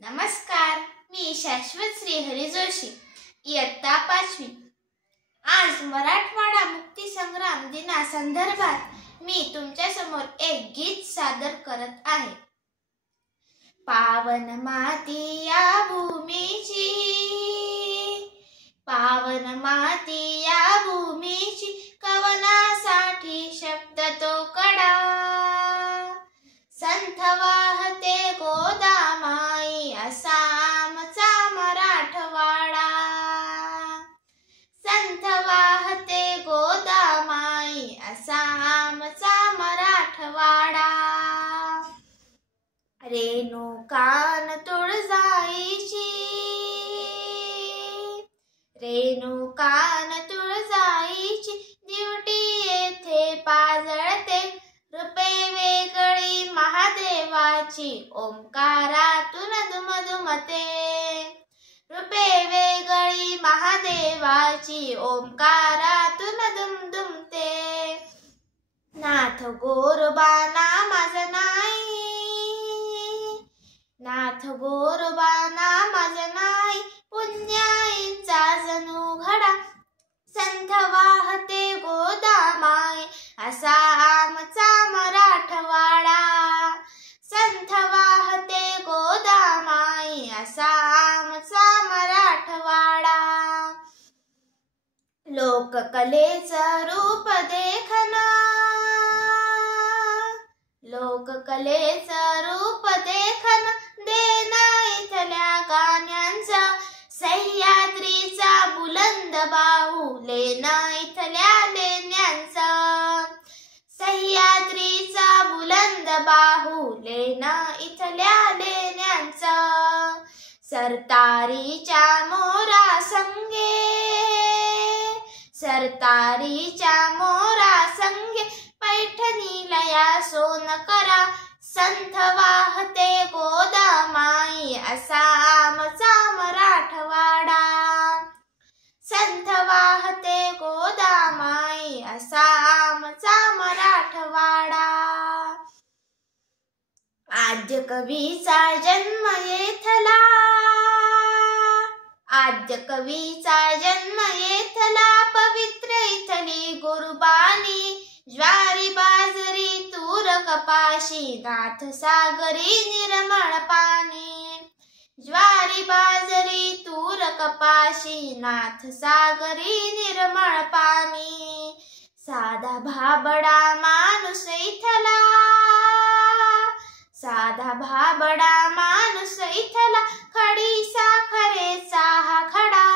नमस्कार, मी शाश्वत श्रीहरी जोशी, इयत्ता 5वी। आज मराठवाडा मुक्ती संग्राम दिनासंदर्भात मी तुमच्या समोर एक गीत सादर करत आहे। पावन माती या भूमीची, पावन माती या भूमीची, कवनासाठी शब्द तो कडा। संथ वाहते गोदामाई, असा आमचा मराठवाडा। संथ वाहते गोदामाई, असा आमचा मराठवाडा। रेणुकान तुळजाईची, रेणुकान तुळजाईची, दिवटी येथे पाजळते। रूपे वेगळी महादेवाची, ओंकारातून दुमदुमते। रूपे वेगळी महादेवाची, ओंकारातून दुमदुमते। नाथ गोरोबा नामाज नाही, नाथ गोरोबा नामाज नाही, पुण्याईचा जणू घडा। संथ वाहते गोदामाई, असा आमचा मराठवाडा। संथ वाहते गोदामाई, असा आमचा मराठवाडा। लोककलेचं रूप देखना, लोककलेचं रूप देखना, देना इथल्या गाण्यांचं। सह्याद्रीचा बुलंद बाहू, लेना इथल्या लेण्यांचं। सह्याद्रीचा बुलंद बाहू, लेना इथल्या लेण्यांचं। सरतारीच्या मोरा संगे, सरतारीच्या मोरा संगे, पैठणीला या सोन करा। संथ वाहते गोदामाई, असा आमचा मराठवाडा। संथ वाहते गोदामाई, असा आमचा मराठवाडा। आद्य कवीचा जन्म येथला, आद्य कवीचा जन्म येथला, पवित्र इथली गुरुबानी। ज्वारी बाजरी तूर कपाशी, नाथ सागरी निर्मळ पाणी। ज्वारी बाजरी तूर कपाशी, नाथ सागरी निर्मळ पाणी। साधा भाबडा माणूस इथला, साधा भाबडा माणूस इथला, खडी साखरेचा हा खडा।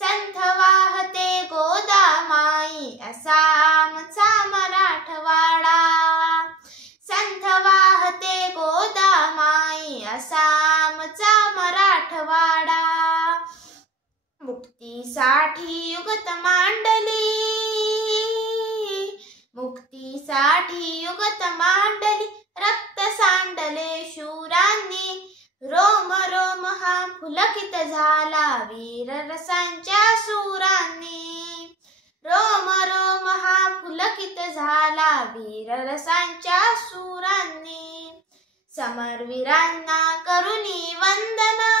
संथ वाहते गोदामाई, असा आमचा मराठवाडा। संथ वाहते गोदामाई, असा आमचा मराठवाडा। मुक्तीसाठी युगत मांडली, मुक्तीसाठी युगत मांडली, रक्त सांडले शूरांनी। रोम रोम हा पुलकित झाला, वीर रसांच्या सुरांनी। रोम रोम हा पुलकित झाला, वीर रसांच्या सुरांनी। समरवीरांना करुणी वंदना,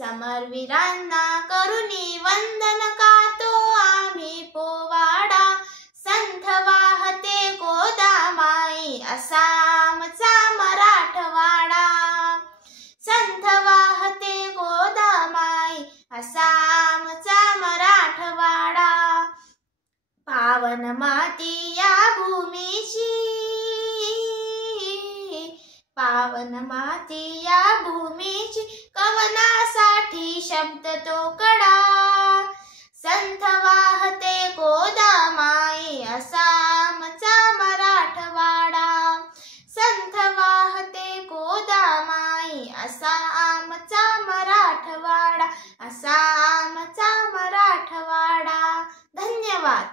समरवीरांना करुणी वंदन, गातो आम्ही पोवाडा। संथ वाहते गोदामाई, असा आमचा मराठवाडा। संथ वाहते गोदामाई, असा आमचा मराठवाडा। पावन माती या भूमीची, पावन माती या भूमीची, कवनासाठी शब्द तो कडा। संथ वाहते गोदामाई, असा आमचा मराठवाडा। संथ वाहते गोदामाई, असा आमचा मराठवाडा, असा आमचा मराठवाडा। धन्यवाद।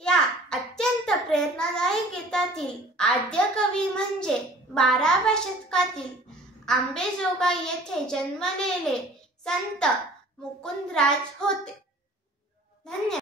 या अत्यंत प्रेरणादायी गीतातील आद्य कवी म्हणजे 12व्या शतकातील आंबेजोगाई येथे जन्मलेले संत मुकुंदराज होते। धन्यवाद।